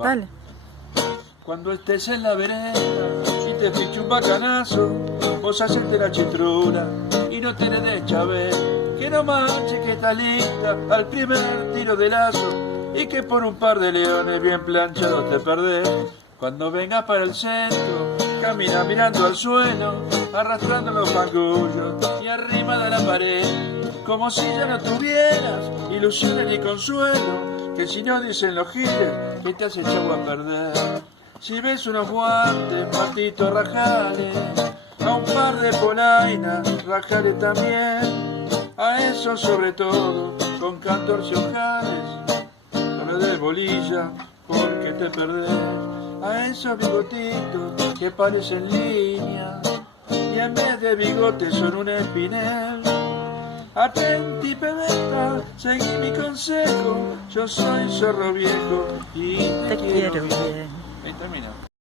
Dale. Cuando estés en la vereda y te piche un bacanazo, vos hacete la chitrura y no te le des Chabel, que no manches que está lista al primer tiro de lazo y que por un par de leones bien planchados te perdés. Cuando vengas para el centro, camina mirando al suelo, arrastrando los pangullos y arriba de la pared, como si ya no tuvieras ilusiones ni consuelo, que si no dicen los giles que te has echado a perder. Si ves unos guantes, patitos, rajales, a un par de polainas, rajales también, a eso sobre todo, con 14 ojales, no le des bolilla porque te perdés. A esos bigotitos que parecen línea y en vez de bigotes son un espinel. Atenti, pebeta, seguí mi consejo, yo soy zorro viejo y te quiero bien. bien. Ahí termina.